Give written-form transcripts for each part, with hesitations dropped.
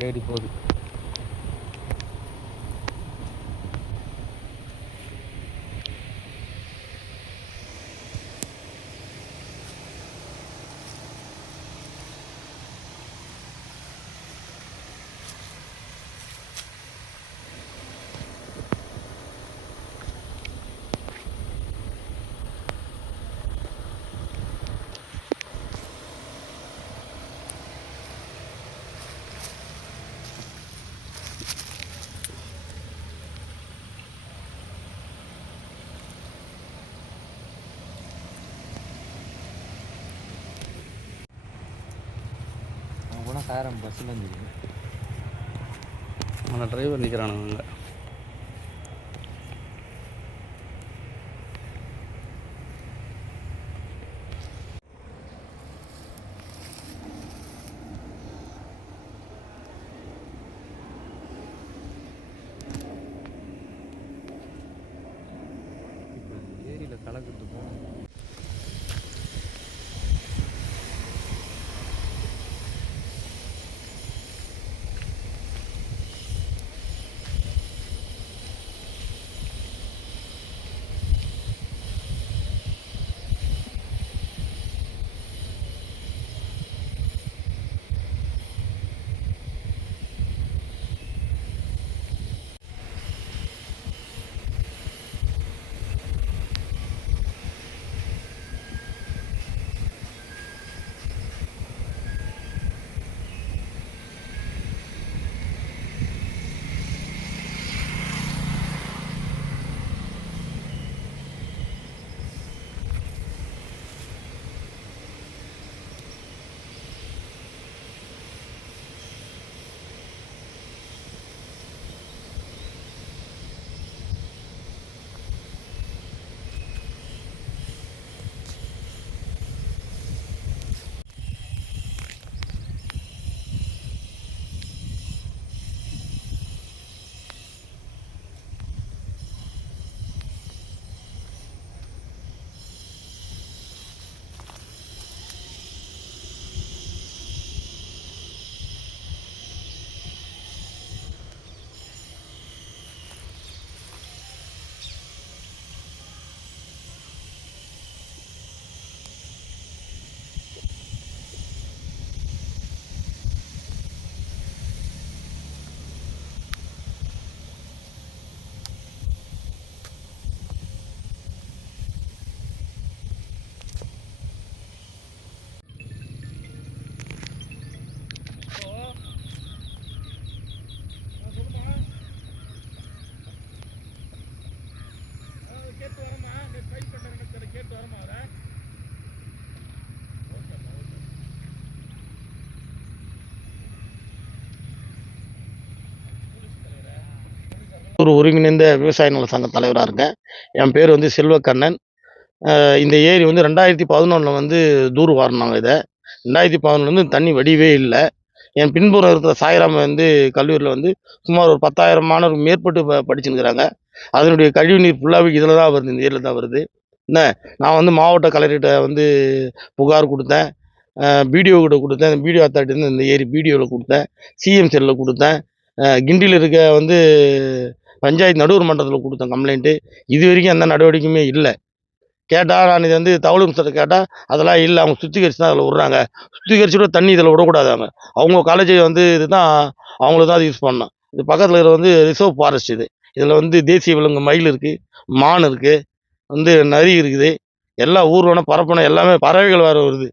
Lady போகுது. போனால் சாரம் பஸ்ஸில் இருந்துருக்கு. ஆனால் டிரைவர் நிற்கிறானுங்க அங்கே. ஏரியில் கலக்கிட்டு போகணும். ஒரு ஒருங்கிணைந்த விவசாய நல சங்க தலைவராக இருக்கேன். என் பேர் வந்து செல்வக்கண்ணன். இந்த ஏரி வந்து 2011 வந்து தூர் வாரினாங்க இதை. 2011 தண்ணி வடிவே இல்லை. என் பின்புறம் இருக்கிற சாய்ராம் வந்து கல்லூரியில் வந்து சுமார் ஒரு 10,000 மாணவர் மேற்பட்டு படிச்சுருக்கிறாங்க. அதனுடைய கழிவுநீர் ஃபுல்லாகவே இதில் தான் வருது, இந்த ஏரியில் தான் வருது. என்ன, நான் வந்து மாவட்ட கலெக்டர்கிட்ட வந்து புகார் கொடுத்தேன், பிடிஓ கிட்ட கொடுத்தேன். பிடிஓ அத்தாரிட்டி இந்த ஏரி பிடிஓவில் கொடுத்தேன், சிஎம் செல்லில் கொடுத்தேன், கிண்டியில் இருக்க வந்து பஞ்சாயத்து நடுவர் மன்றத்தில் கொடுத்தேன் கம்ப்ளைண்ட்டு. இது வரைக்கும் எந்த நடவடிக்கையுமே இல்லை. கேட்டால் நான் இது வந்து தகவல் மினிஸ்டர்கிட்ட கேட்டால் அதெல்லாம் இல்லை, அவங்க சுத்திகரிச்சு தான் அதில் விட்றாங்க, சுத்திகரிச்சுட தண்ணி இதில் விடக்கூடாதாங்க. அவங்க காலேஜ் வந்து இதுதான், அவங்களுக்கு தான் அது யூஸ் பண்ணணும். இது பக்கத்தில் இருக்கிற வந்து ரிசர்வ் ஃபாரஸ்ட். இதில் வந்து தேசிய விலங்கு மயில் இருக்குது, மான் இருக்குது, வந்து நரி இருக்குது, எல்லா ஊர்வன பரப்பணும், எல்லாமே பறவைகள் வேறு வருது,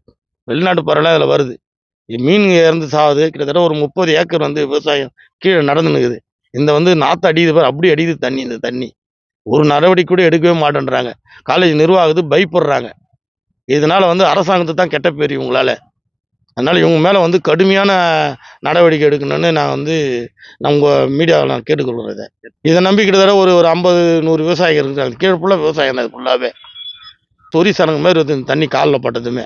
வெளிநாட்டு பறவைலாம் இதில் வருது. மீன் இறந்து சாகுது. கிட்டத்தட்ட ஒரு 30 ஏக்கர் வந்து விவசாயம் கீழே நடந்துனுக்குது. இந்த வந்து நாற்று அடிக்குது பாரு, அப்படி அடிக்குது தண்ணி. இந்த தண்ணி ஒரு நடவடிக்கை கூட எடுக்கவே மாட்டேன்றாங்க. காலேஜ் நிர்வாகத்துக்கு பயப்படுறாங்க. இதனால வந்து அரசாங்கத்துக்கு தான் கெட்ட பேர் இவங்களால. அதனால் இவங்க மேலே வந்து கடுமையான நடவடிக்கை எடுக்கணும்னு நான் வந்து நான் உங்கள் மீடியாவில் நான் கேட்டுக்கொள்கிறேன். இதை நம்பி கிட்டத்தட்ட ஒரு 50-100 விவசாயிகள் இருக்கிறாங்க. கீழே ஃபுல்லாக விவசாயம் தான், இது ஃபுல்லாகவே சொறி சனங்க மாதிரி வருது இந்த தண்ணி காலில் பட்டதுமே.